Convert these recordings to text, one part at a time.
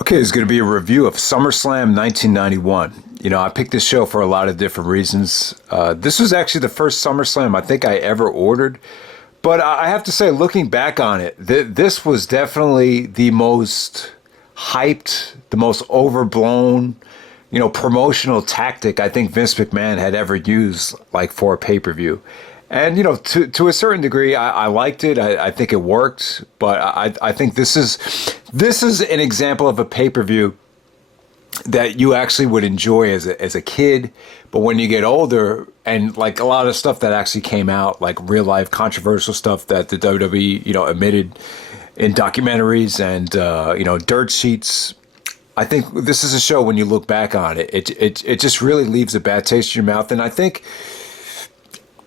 Okay, it's going to be a review of SummerSlam 1991. You know, I picked this show for a lot of different reasons. This was actually the first SummerSlam I think I ever ordered. But I have to say, looking back on it, this was definitely the most hyped, the most overblown, promotional tactic I think Vince McMahon had ever used, like for a pay-per-view. And, to a certain degree, I liked it. I think it worked. But I think this is an example of a pay-per-view that you actually would enjoy as a kid. But when you get older, and like a lot of stuff that actually came out, like real life controversial stuff that the WWE, admitted in documentaries and, dirt sheets, I think this is a show when you look back on it, it just really leaves a bad taste in your mouth. And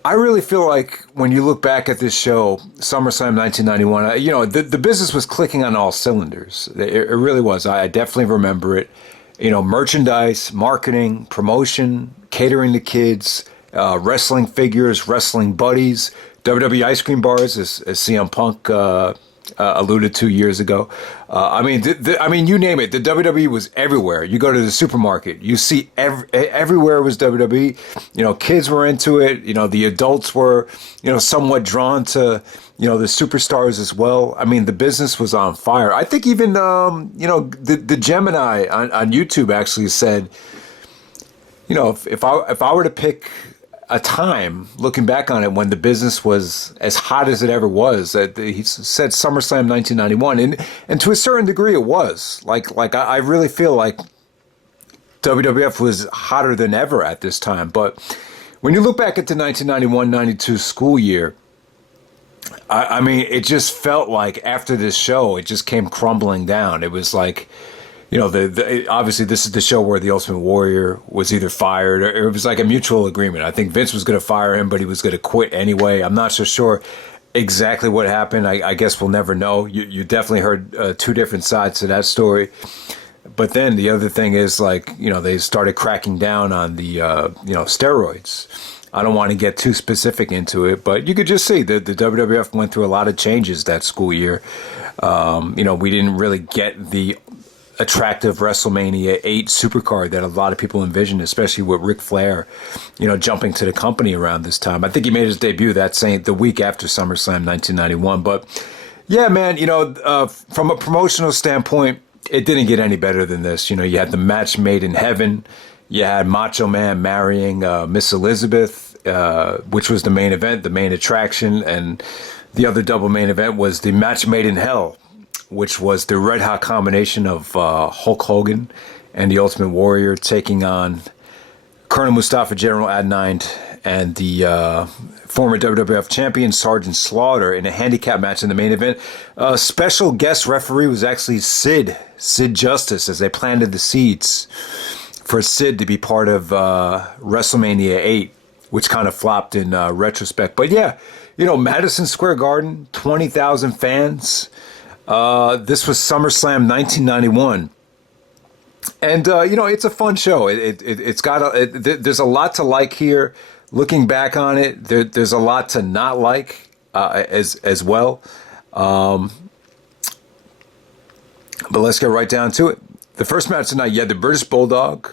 I really feel like when you look back at this show, SummerSlam 1991, the business was clicking on all cylinders. It really was. I definitely remember it. Merchandise, marketing, promotion, catering to kids, wrestling figures, wrestling buddies, WWE ice cream bars, as CM Punk alluded to years ago. You name it. The WWE was everywhere. You go to the supermarket, you see everywhere was WWE. Kids were into it. The adults were, somewhat drawn to, the superstars as well. I mean, the business was on fire. I think even, the Gemini on YouTube actually said, if I were to pick a time, looking back on it, when the business was as hot as it ever was, he said SummerSlam 1991, and to a certain degree it was. I really feel like WWF was hotter than ever at this time. But when you look back at the 1991-92 school year, it just felt like after this show, it just came crumbling down. It was like, obviously this is the show where the Ultimate Warrior was either fired, or it was like a mutual agreement. I think Vince was going to fire him, but he was going to quit anyway. I'm not so sure exactly what happened. I guess we'll never know. You definitely heard two different sides to that story. But then the other thing is, they started cracking down on the, steroids. I don't want to get too specific into it, but you could just see that the WWF went through a lot of changes that school year. We didn't really get the attractive WrestleMania 8 supercard that a lot of people envisioned, especially with Ric Flair, jumping to the company around this time. I think he made his debut the week after SummerSlam 1991. But yeah, man, from a promotional standpoint, it didn't get any better than this. You had the match made in heaven. You had Macho Man marrying Miss Elizabeth, which was the main event, the main attraction. And the other double main event was the match made in hell, which was the red hot combination of Hulk Hogan and the Ultimate Warrior taking on Colonel Mustafa, General Adnine, and the former WWF champion Sergeant Slaughter in a handicap match in the main event. Special guest referee was actually Sid Justice, as they planted the seeds for Sid to be part of WrestleMania 8, which kind of flopped in retrospect. But yeah, Madison Square Garden, 20,000 fans. This was SummerSlam 1991. And, it's a fun show. It's got there's a lot to like here. Looking back on it, there's a lot to not like as well. But let's get right down to it. The first match tonight, you had the British Bulldog,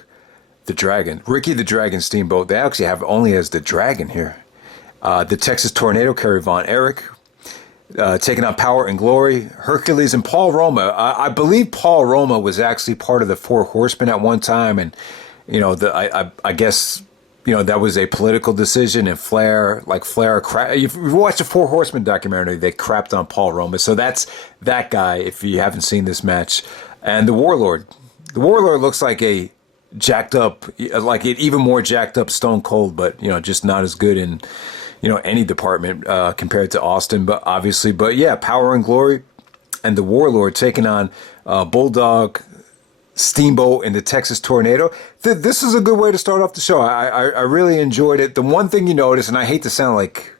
the Dragon, Ricky the Dragon Steamboat. They actually have only as the Dragon here. The Texas Tornado, Kerry Von Erich, taking on Power and Glory, Hercules, and Paul Roma. I believe Paul Roma was actually part of the Four Horsemen at one time, and I guess that was a political decision. And Flair, if you watch the Four Horsemen documentary, they crapped on Paul Roma. So that's that guy. If you haven't seen this match, and the Warlord looks like a jacked up, like an even more jacked up Stone Cold, but just not as good in any department compared to Austin, but obviously. But yeah, Power and Glory and the Warlord taking on Bulldog, Steamboat, and the Texas Tornado. This is a good way to start off the show. I really enjoyed it. The one thing you notice, and I hate to sound like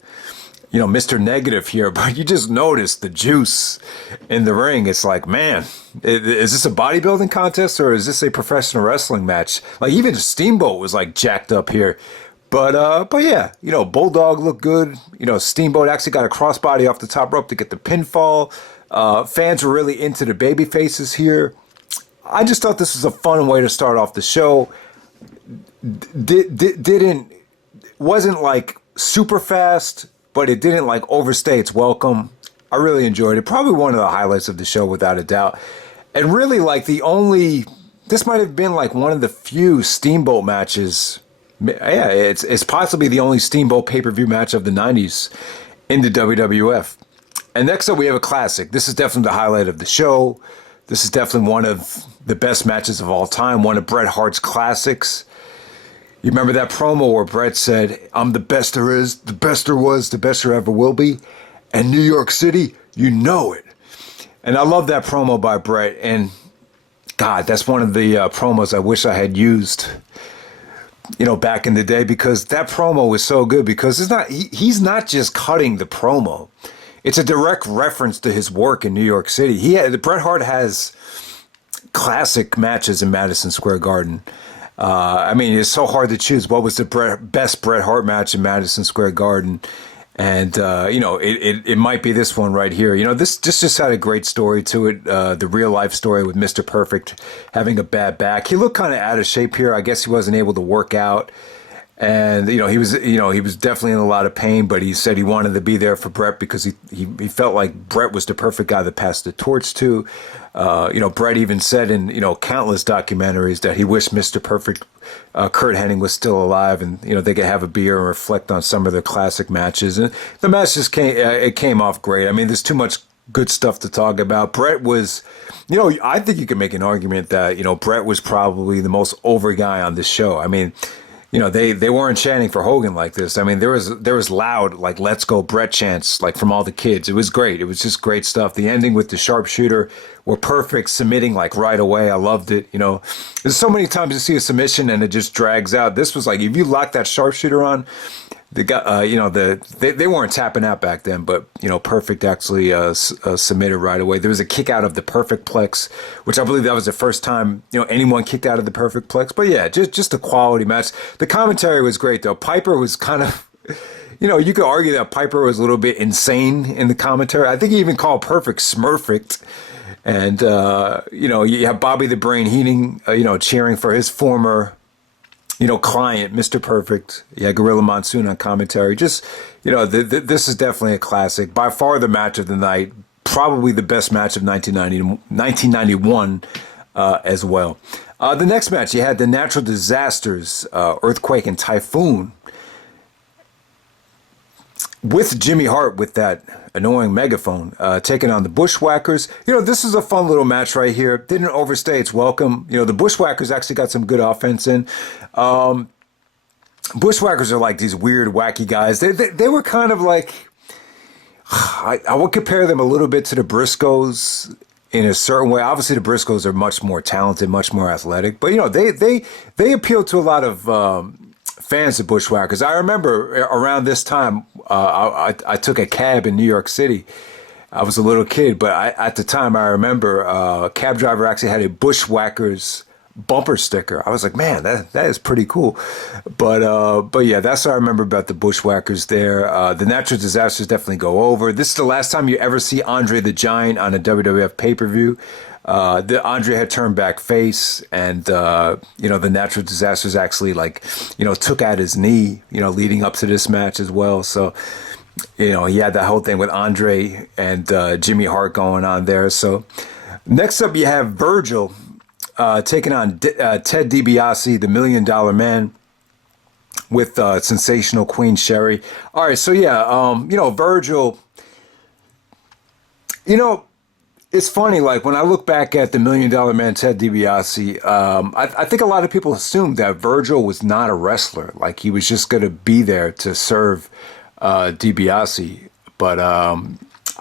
Mr. Negative here, but you just notice the juice in the ring. It's like, man, is this a bodybuilding contest or is this a professional wrestling match? Like, even Steamboat was like jacked up here. But yeah, Bulldog looked good. Steamboat actually got a crossbody off the top rope to get the pinfall. Fans were really into the baby faces here. I just thought this was a fun way to start off the show. Wasn't like super fast, but it didn't like overstay its welcome. I really enjoyed it. Probably one of the highlights of the show, without a doubt. And really, like this might have been like one of the few Steamboat matches. Yeah, it's possibly the only Steamboat pay-per-view match of the 90s in the WWF. And next up, we have a classic. This is definitely the highlight of the show. This is definitely one of the best matches of all time, one of Bret Hart's classics. You remember that promo where Bret said, "I'm the best there is, the best there was, the best there ever will be. And New York City, you know it." And I love that promo by Bret. And God, that's one of the promos I wish I had used, back in the day, because that promo was so good, because he's not just cutting the promo. It's a direct reference to his work in New York City. Bret Hart has classic matches in Madison Square Garden. It's so hard to choose. What was the best Bret Hart match in Madison Square Garden? And, it might be this one right here. This just had a great story to it. The real life story with Mr. Perfect having a bad back. He looked kind of out of shape here. I guess he wasn't able to work out. And, he was definitely in a lot of pain, but he said he wanted to be there for Bret because he felt like Bret was the perfect guy to pass the torch to. Bret even said in, countless documentaries that he wished Mr. Perfect, Kurt Hennig, was still alive, and, they could have a beer and reflect on some of their classic matches. And the match just came off great. I mean, there's too much good stuff to talk about. Bret was, I think you can make an argument that, Bret was probably the most over guy on this show. I mean, they weren't chanting for Hogan like this. I mean, there was loud, like, "Let's go Bret" chants, like, from all the kids. It was great. It was just great stuff. The ending with the sharpshooter were perfect, submitting like right away. I loved it. There's so many times you see a submission and it just drags out. This was like, if you lock that sharpshooter on, the guy, they weren't tapping out back then, but Perfect actually submitted right away. There was a kick out of the Perfect Plex, which I believe that was the first time anyone kicked out of the Perfect Plex. But yeah, just a quality match. The commentary was great though. Piper was kind of, you could argue that Piper was a little bit insane in the commentary. I think he even called Perfect Smurfect. And you have Bobby the Brain Heenan, cheering for his former client, Mr. Perfect. Yeah, Gorilla Monsoon on commentary. Just, this is definitely a classic. By far the match of the night. Probably the best match of 1991 as well. The next match, you had the Natural Disasters, Earthquake and Typhoon, with Jimmy Hart with that annoying megaphone, taking on the Bushwackers. This is a fun little match right here. Didn't overstay its welcome. The Bushwackers actually got some good offense in. Bushwackers are like these weird, wacky guys. They were kind of like, I would compare them a little bit to the Briscoes in a certain way. Obviously, the Briscoes are much more talented, much more athletic. But, they appeal to a lot of fans of Bushwackers. I remember around this time, I took a cab in New York City. I was a little kid, but at the time, I remember a cab driver actually had a Bushwackers bumper sticker. I was like, man, that is pretty cool. But yeah, that's what I remember about the Bushwackers there. The Natural Disasters definitely go over. This is the last time you ever see Andre the Giant on a WWF pay-per-view. Andre had turned back face, and the Natural Disasters actually took out his knee, leading up to this match as well. So, he had that whole thing with Andre and Jimmy Hart going on there. So next up, you have Virgil taking on Ted DiBiase, the $1 Million Man, with sensational Queen Sherry. All right, so yeah, Virgil, it's funny, like, when I look back at the $1 Million Man, Ted DiBiase, I think a lot of people assumed that Virgil was not a wrestler. Like, he was just going to be there to serve DiBiase. But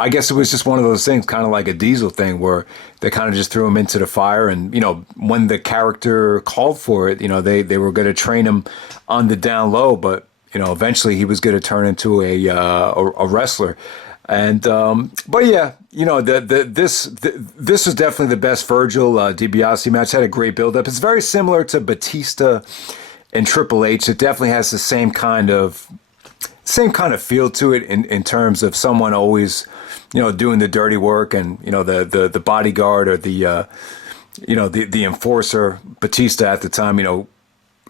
I guess it was just one of those things, kind of like a Diesel thing, where they kind of just threw him into the fire. And, when the character called for it, they were going to train him on the down low. But, eventually he was going to turn into a wrestler. And but yeah, this is definitely the best Virgil DiBiase match. Had a great build-up. It's very similar to Batista and Triple H. It definitely has the same kind of feel to it in terms of someone always doing the dirty work, and the bodyguard or the the enforcer, Batista at the time,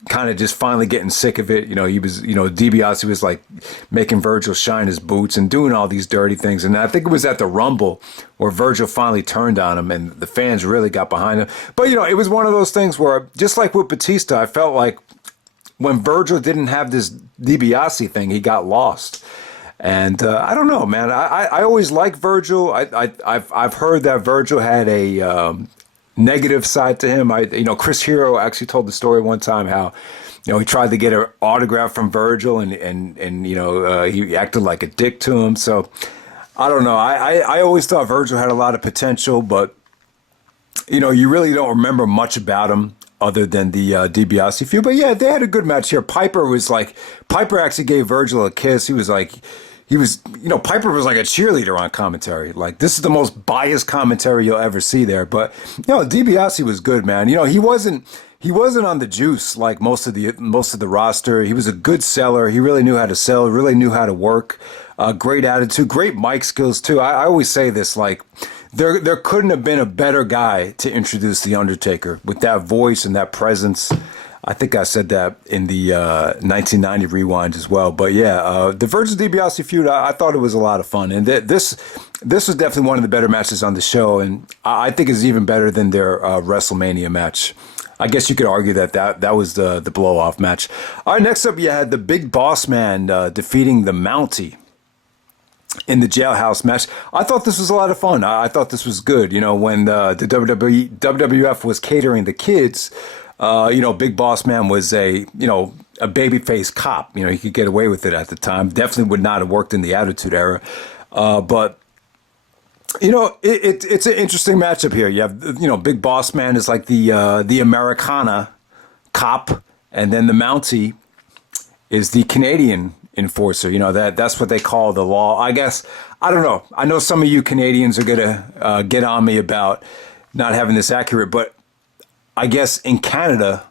kind of just finally getting sick of it. He was, DiBiase was like making Virgil shine his boots and doing all these dirty things. And I think it was at the Rumble where Virgil finally turned on him and the fans really got behind him. But, it was one of those things where, just like with Batista, I felt like when Virgil didn't have this DiBiase thing, he got lost. And I don't know, man. I always liked Virgil. I've heard that Virgil had a negative side to him. Chris Hero actually told the story one time how, he tried to get an autograph from Virgil and he acted like a dick to him. So I don't know. I always thought Virgil had a lot of potential, but you really don't remember much about him other than the DiBiase feud. But yeah, they had a good match here. Piper actually gave Virgil a kiss. Piper was like a cheerleader on commentary. Like, this is the most biased commentary you'll ever see there. But, DiBiase was good, man. He wasn't on the juice like most of the roster. He was a good seller. He really knew how to sell, really knew how to work. Great attitude, great mic skills too. I always say this, like, there couldn't have been a better guy to introduce The Undertaker with that voice and that presence. I think I said that in the 1990 rewind as well. But yeah, the Virgil DiBiase feud, I thought it was a lot of fun. And this was definitely one of the better matches on the show. And I think it's even better than their WrestleMania match. I guess you could argue that was the blow-off match. All right, next up you had the Big Boss Man defeating the Mountie in the jailhouse match. I thought this was a lot of fun. I thought this was good. When the WWF was catering the kids, Big Boss Man was a babyface cop. He could get away with it at the time. Definitely would not have worked in the Attitude Era. But it's an interesting matchup here. You have, Big Boss Man is like the Americana cop, and then the Mountie is the Canadian enforcer. That's what they call the law. I guess, I don't know. I know some of you Canadians are gonna get on me about not having this accurate, but I guess in Canada,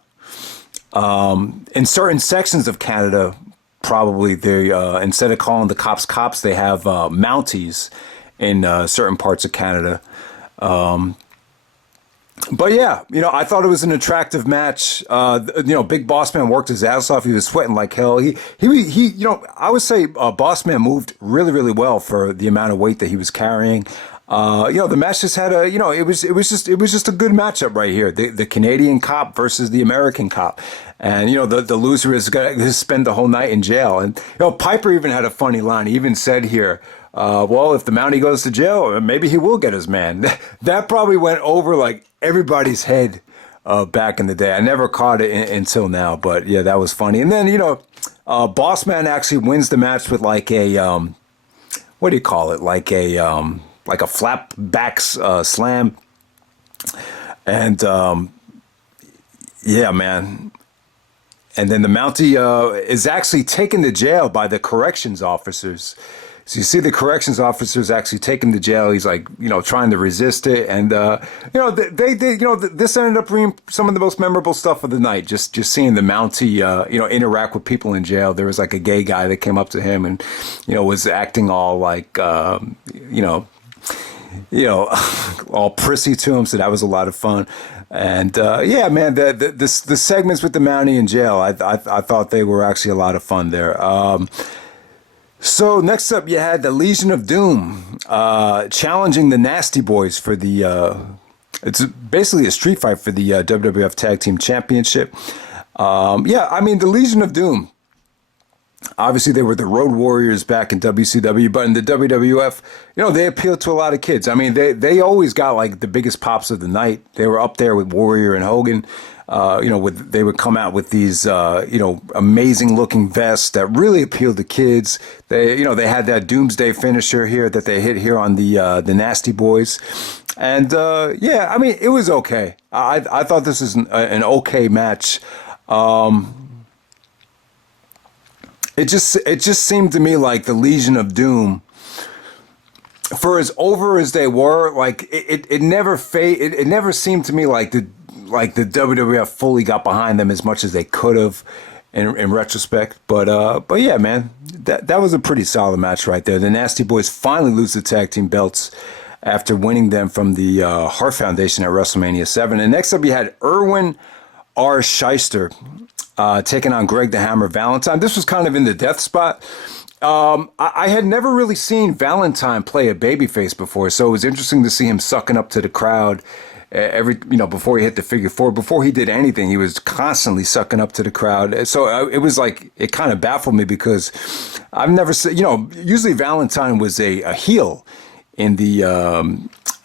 in certain sections of Canada, probably they instead of calling the cops, they have Mounties in certain parts of Canada. But yeah, I thought it was an attractive match. Big Boss Man worked his ass off. He was sweating like hell. He I would say Boss Man moved really, really well for the amount of weight that he was carrying. The match just had it was just a good matchup right here. The Canadian cop versus the American cop. And, the loser is going to spend the whole night in jail. And, Piper even had a funny line. He even said here, well, if the Mountie goes to jail, maybe he will get his man. That probably went over like everybody's head back in the day. I never caught it until now, but yeah, that was funny. And then, Boss Man actually wins the match with like a, what do you call it? Like a flap back slam. And, yeah, man. And then the Mountie is actually taken to jail by the corrections officers. So you see the corrections officers actually taken to jail. He's like, trying to resist it. And, this ended up being some of the most memorable stuff of the night. Just seeing the Mountie, interact with people in jail. There was like a gay guy that came up to him and, was acting all like, all prissy to him. So that was a lot of fun. And yeah, man, the segments with the Mountie in jail, I thought they were actually a lot of fun there. So next up, you had the Legion of Doom challenging the Nasty Boys for the. It's basically a street fight for the WWF Tag Team Championship. Yeah, I mean the Legion of Doom. Obviously, they were the Road Warriors back in WCW, but in the WWF, they appealed to a lot of kids. I mean, they always got like the biggest pops of the night. They were up there with Warrior and Hogan. They would come out with these, amazing looking vests that really appealed to kids. They had that Doomsday finisher here that they hit here on the Nasty Boys. And, yeah, I mean, it was okay. I thought this was an okay match. It just seemed to me like the Legion of Doom, for as over as they were, like it never seemed to me like the WWF fully got behind them as much as they could have in retrospect. But yeah, man, that was a pretty solid match right there. The Nasty Boys finally lose the tag team belts after winning them from the Hart Foundation at WrestleMania 7. And next up, you had Erwin R. Shyster taking on Greg the Hammer Valentine. This was kind of in the death spot. I had never really seen Valentine play a babyface before, so it was interesting to see him sucking up to the crowd before he hit the figure four. Before he did anything, he was constantly sucking up to the crowd. So it was like, it kind of baffled me because I've never seen, usually Valentine was a heel in the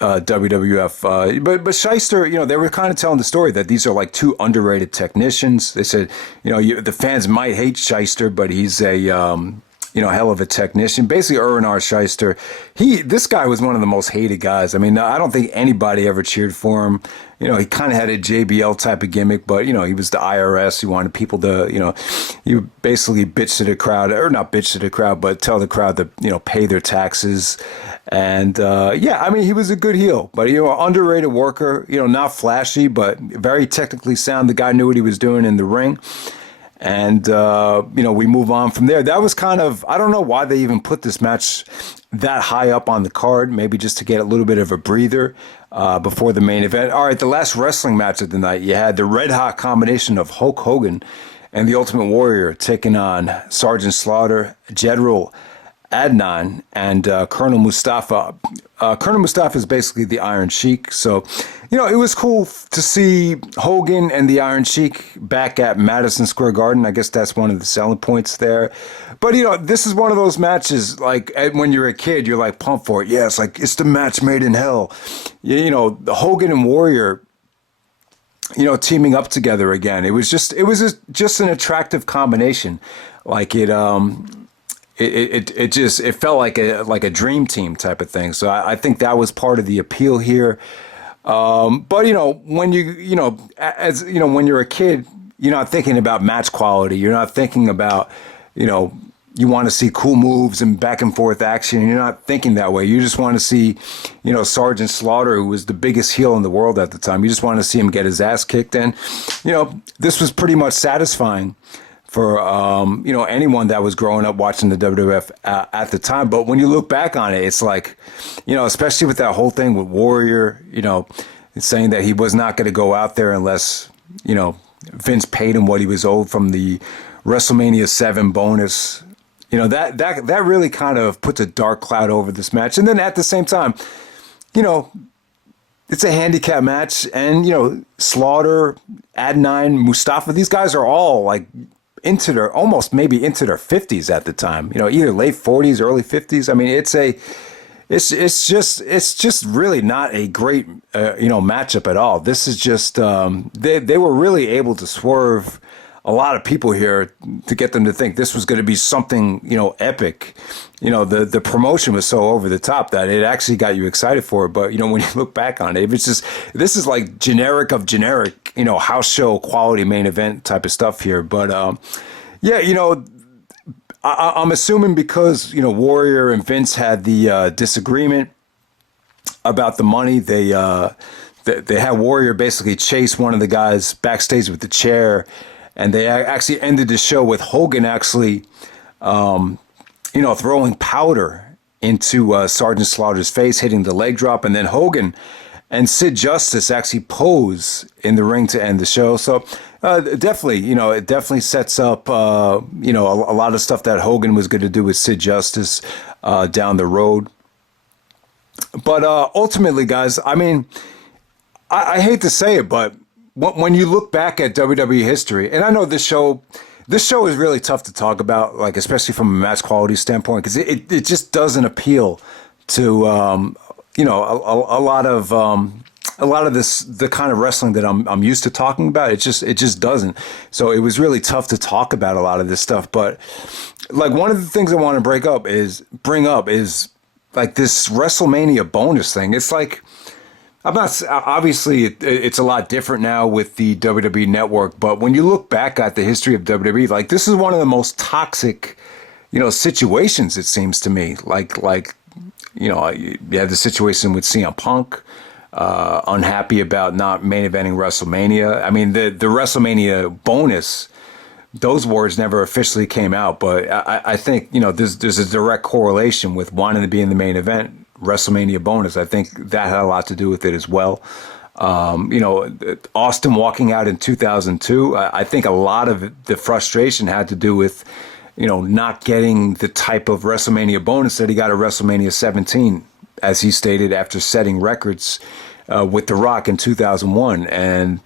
WWF. But Shyster, they were kind of telling the story that these are like two underrated technicians. They said, the fans might hate Shyster, but he's a hell of a technician. Basically, Erwin R. Shyster, this guy was one of the most hated guys. I mean, I don't think anybody ever cheered for him. He kind of had a JBL type of gimmick, but, he was the I.R.S. He wanted people to, he basically bitch to the crowd, or not bitch to the crowd, but tell the crowd to, pay their taxes. And, he was a good heel, but, underrated worker, not flashy, but very technically sound. The guy knew what he was doing in the ring. And, we move on from there. That was kind of, I don't know why they even put this match that high up on the card, maybe just to get a little bit of a breather before the main event. All right, the last wrestling match of the night, you had the red hot combination of Hulk Hogan and the Ultimate Warrior taking on Sergeant Slaughter, General Adnine, and Colonel Mustafa. Colonel Mustafa is basically the Iron Sheik. So, it was cool to see Hogan and the Iron Sheik back at Madison Square Garden. I guess that's one of the selling points there. But, this is one of those matches, like, when you're a kid, you're, like, pumped for it. Yeah, it's the match made in hell. The Hogan and Warrior, teaming up together again. It was just an attractive combination. Like, it felt like a dream team type of thing. So I think that was part of the appeal here. But when when you're a kid, you're not thinking about match quality. You're not thinking about, you want to see cool moves and back and forth action. You're not thinking that way. You just want to see, Sergeant Slaughter, who was the biggest heel in the world at the time. You just want to see him get his ass kicked. And, this was pretty much satisfying for anyone that was growing up watching the WWF at the time. But when you look back on it, it's like, especially with that whole thing with Warrior, saying that he was not going to go out there unless, Vince paid him what he was owed from the WrestleMania 7 bonus. That really kind of puts a dark cloud over this match. And then at the same time, it's a handicap match, and, Slaughter, Adnine, Mustafa, these guys are all like into their 50s at the time, either late 40s, early 50s. I mean, it's just really not a great, matchup at all. This is just, they were really able to swerve a lot of people here to get them to think this was going to be something, epic. The promotion was so over the top that it actually got you excited for it. But, when you look back on it, this is like generic of generic, house show quality main event type of stuff here. But, I'm assuming because, Warrior and Vince had the disagreement about the money, they had Warrior basically chase one of the guys backstage with the chair. And they actually ended the show with Hogan actually, throwing powder into Sergeant Slaughter's face, hitting the leg drop. And then Hogan and Sid Justice actually pose in the ring to end the show. So definitely, it definitely sets up, a lot of stuff that Hogan was going to do with Sid Justice down the road. But ultimately, guys, I mean, I hate to say it, but when you look back at WWE history, and I know this show is really tough to talk about, like especially from a match quality standpoint, because it just doesn't appeal to a lot of the kind of wrestling that I'm used to talking about. It just doesn't. So it was really tough to talk about a lot of this stuff. But like one of the things I want to bring up is like this WrestleMania bonus thing. It's like, obviously it's a lot different now with the WWE network, but when you look back at the history of WWE, like this is one of the most toxic, situations, it seems to me. Like, you had the situation with CM Punk, unhappy about not main eventing WrestleMania. I mean, the WrestleMania bonus, those words never officially came out, but I think, there's a direct correlation with wanting to be in the main event WrestleMania bonus. I think that had a lot to do with it as well. Austin walking out in 2002, I think a lot of the frustration had to do with, not getting the type of WrestleMania bonus that he got at WrestleMania 17, as he stated after setting records with The Rock in 2001. And,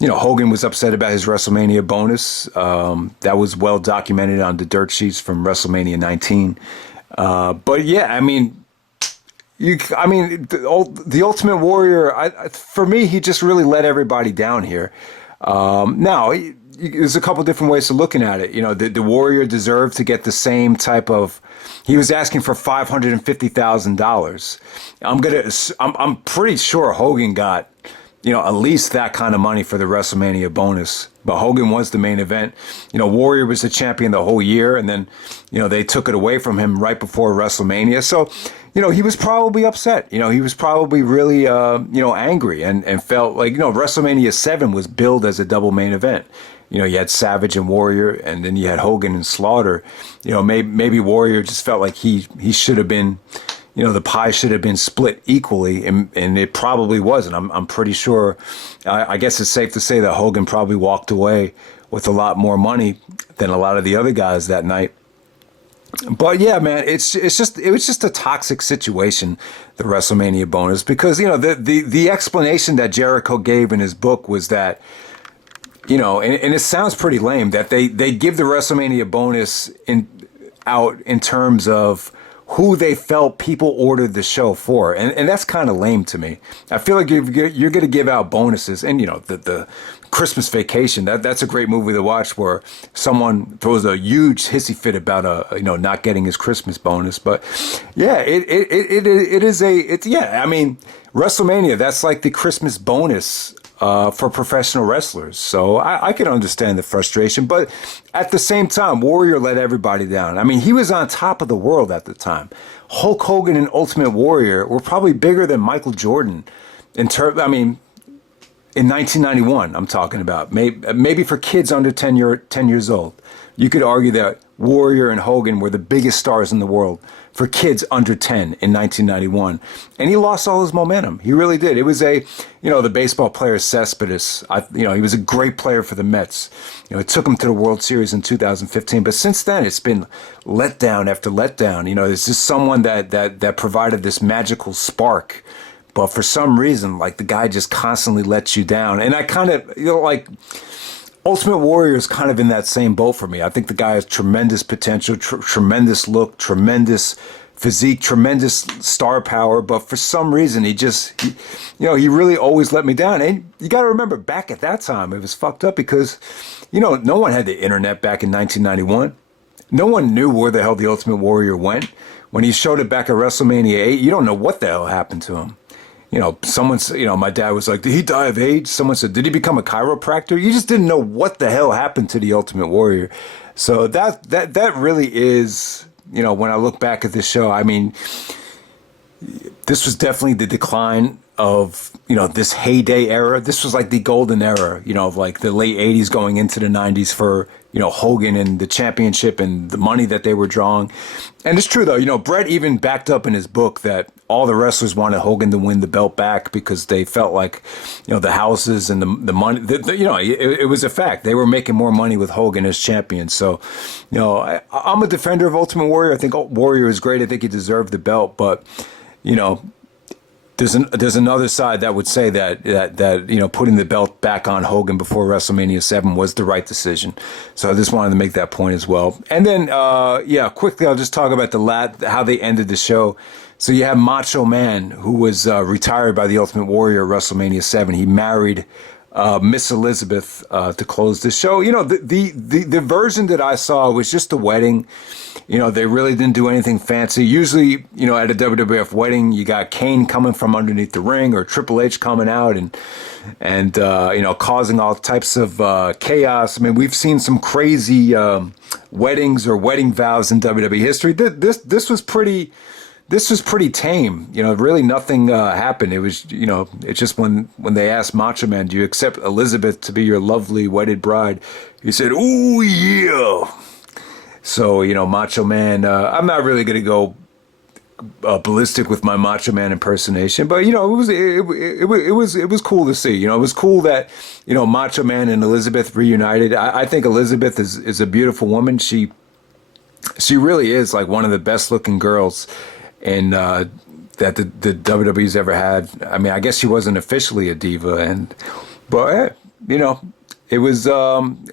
Hogan was upset about his WrestleMania bonus. That was well documented on the dirt sheets from WrestleMania 19. But yeah, the Ultimate Warrior, for me, he just really let everybody down here. Now, there's a couple different ways of looking at it. The Warrior deserved to get the same type of. He was asking for $550,000. I'm pretty sure Hogan got, at least that kind of money for the WrestleMania bonus. But Hogan was the main event. Warrior was the champion the whole year, and then, they took it away from him right before WrestleMania. So, he was probably upset. He was probably really, angry and felt like, WrestleMania 7 was billed as a double main event. You had Savage and Warrior, and then you had Hogan and Slaughter. Maybe Warrior just felt like he should have been, the pie should have been split equally, and it probably wasn't. I'm pretty sure. I guess it's safe to say that Hogan probably walked away with a lot more money than a lot of the other guys that night. But yeah, man, it was just a toxic situation, the WrestleMania bonus, because the explanation that Jericho gave in his book was that, and it sounds pretty lame, that they give the WrestleMania bonus in terms of who they felt people ordered the show for. And that's kind of lame to me. I feel like you're going to give out bonuses. And, the Christmas Vacation, that's a great movie to watch where someone throws a huge hissy fit about, not getting his Christmas bonus. But yeah, WrestleMania, that's like the Christmas bonus for professional wrestlers. So I can understand the frustration, but at the same time, Warrior let everybody down. He was on top of the world at the time. Hulk Hogan and Ultimate Warrior were probably bigger than Michael Jordan in 1991, I'm talking about. Maybe for kids under 10 years old. You could argue that Warrior and Hogan were the biggest stars in the world for kids under 10 in 1991. And he lost all his momentum. He really did. It was the baseball player Cespedes. He was a great player for the Mets. It took him to the World Series in 2015. But since then, it's been letdown after letdown. It's just someone that provided this magical spark. But for some reason, the guy just constantly lets you down. And I kind of, Ultimate Warrior is kind of in that same boat for me. I think the guy has tremendous potential, tremendous look, tremendous physique, tremendous star power. But for some reason, he really always let me down. And you got to remember, back at that time, it was fucked up because, no one had the internet back in 1991. No one knew where the hell the Ultimate Warrior went. When he showed it back at WrestleMania 8, you don't know what the hell happened to him. My dad was like, did he die of AIDS? Someone said, did he become a chiropractor? You just didn't know what the hell happened to the Ultimate Warrior. So that really is, when I look back at this show, this was definitely the decline of, this heyday era. This was like the golden era, of like the late 80s going into the 90s for, Hogan and the championship and the money that they were drawing. And it's true, though. Bret even backed up in his book that all the wrestlers wanted Hogan to win the belt back because they felt like, the houses and the money, it was a fact. They were making more money with Hogan as champion. So, I'm a defender of Ultimate Warrior. I think Warrior is great. I think he deserved the belt. But, there's another side that would say that putting the belt back on Hogan before WrestleMania 7 was the right decision. So I just wanted to make that point as well. And then quickly I'll just talk about how they ended the show. So you have Macho Man, who was retired by the Ultimate Warrior at WrestleMania 7. He married Miss Elizabeth to close the show. The version that I saw was just a wedding. They really didn't do anything fancy. Usually, at a WWF wedding, you got Kane coming from underneath the ring or Triple H coming out and causing all types of chaos. We've seen some crazy weddings or wedding vows in WWE history. This was pretty tame. Really nothing happened. It was, it's just when they asked Macho Man, do you accept Elizabeth to be your lovely wedded bride? He said, ooh, yeah. So, Macho Man, I'm not really going to go ballistic with my Macho Man impersonation, but you know, it was cool to see. You know, it was cool that, you know, Macho Man and Elizabeth reunited. I think Elizabeth is a beautiful woman. She really is like one of the best looking girls in that the WWE's ever had. I mean, I guess she wasn't officially a diva, but you know, it was you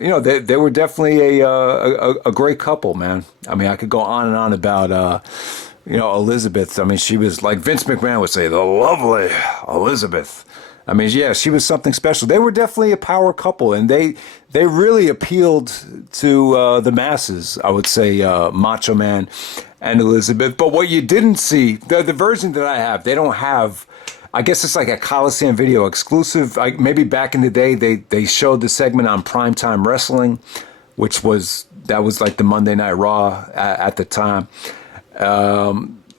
know, they were definitely a great couple, man. I mean, I could go on and on about you know, Elizabeth. I mean, she was like Vince McMahon would say, the lovely Elizabeth. I mean, yeah, she was something special. They were definitely a power couple, and they really appealed to the masses, I would say, Macho Man and Elizabeth. But what you didn't see, the version that I have, they don't have, I guess it's like a Coliseum Video exclusive. Maybe back in the day, they showed the segment on Primetime Wrestling, which was like the Monday Night Raw at the time.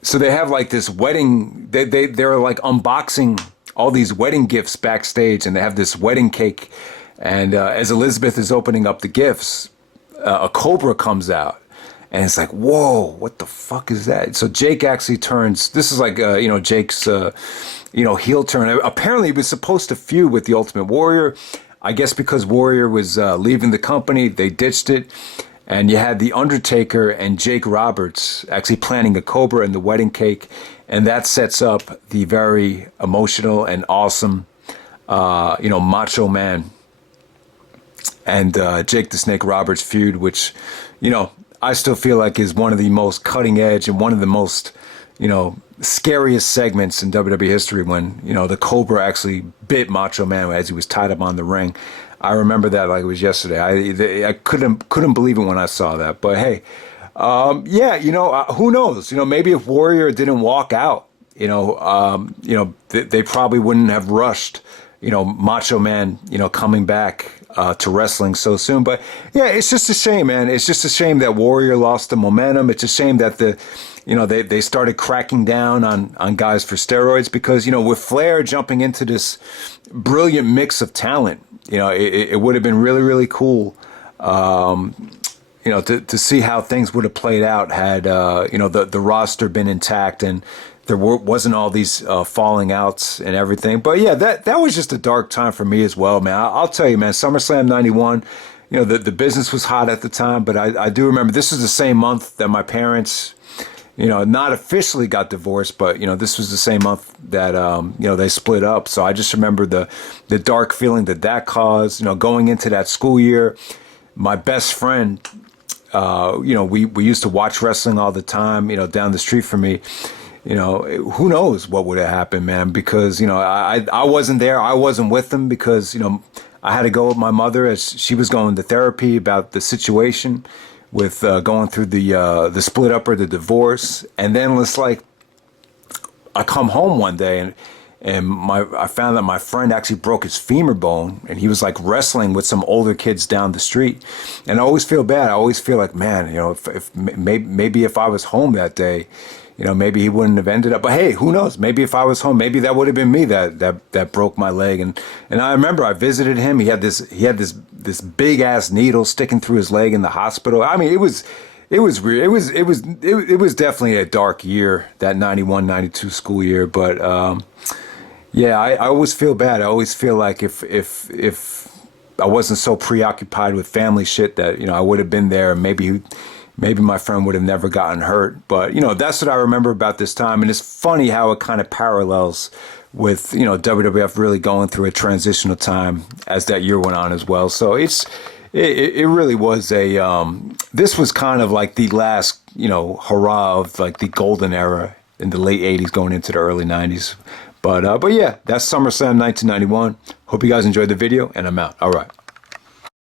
So they have like this wedding, they're like unboxing all these wedding gifts backstage, and they have this wedding cake. And as Elizabeth is opening up the gifts, a cobra comes out, and it's like, whoa, what the fuck is that? So Jake actually turns. This is like you know, Jake's you know, heel turn. Apparently, he was supposed to feud with the Ultimate Warrior. I guess because Warrior was leaving the company, they ditched it. And you had The Undertaker and Jake Roberts actually planning a cobra in the wedding cake. And that sets up the very emotional and awesome, you know, Macho Man and Jake the Snake Roberts feud, which, you know, I still feel like is one of the most cutting edge and one of the most, you know, scariest segments in WWE history, when, you know, the cobra actually bit Macho Man as he was tied up on the ring. I remember that like it was yesterday. I couldn't believe it when I saw that. But hey, yeah, you know, who knows? You know, maybe if Warrior didn't walk out, you know, they probably wouldn't have rushed, you know, Macho Man, you know, coming back to wrestling so soon. But yeah, it's just a shame, man. It's just a shame that Warrior lost the momentum. It's a shame that they started cracking down on guys for steroids, because, you know, with Flair jumping into this brilliant mix of talent, you know, it would have been really, really cool, you know, to see how things would have played out had, you know, the roster been intact and there wasn't all these falling outs and everything. But yeah, that was just a dark time for me as well, man. I'll tell you, man, SummerSlam 91, you know, the business was hot at the time, but I do remember this was the same month that my parents, you know, not officially got divorced, but, you know, this was the same month that, you know, they split up. So I just remember the dark feeling that caused, you know, going into that school year. My best friend, you know, we used to watch wrestling all the time, you know, down the street from me. You know, who knows what would have happened, man, because, you know, I wasn't there. I wasn't with them because, you know, I had to go with my mother as she was going to therapy about the situation with going through the split up or the divorce. And then it's like, I come home one day and I found that my friend actually broke his femur bone, and he was like wrestling with some older kids down the street. And I always feel bad. I always feel like, man, you know, if maybe if I was home that day, you know, maybe he wouldn't have ended up. But hey, who knows? Maybe if I was home, maybe that would have been me that broke my leg. And I remember I visited him. He had this big ass needle sticking through his leg in the hospital. I mean, it was weird. It was definitely a dark year, that 91, 92 school year. But yeah, I always feel bad. I always feel like if I wasn't so preoccupied with family shit that, you know, I would have been there. Maybe my friend would have never gotten hurt. But, you know, that's what I remember about this time. And it's funny how it kind of parallels with, you know, WWF really going through a transitional time as that year went on as well. So it really was this was kind of like the last, you know, hurrah of like the golden era in the late 80s going into the early 90s. But yeah, that's SummerSlam 1991. Hope you guys enjoyed the video, and I'm out. All right.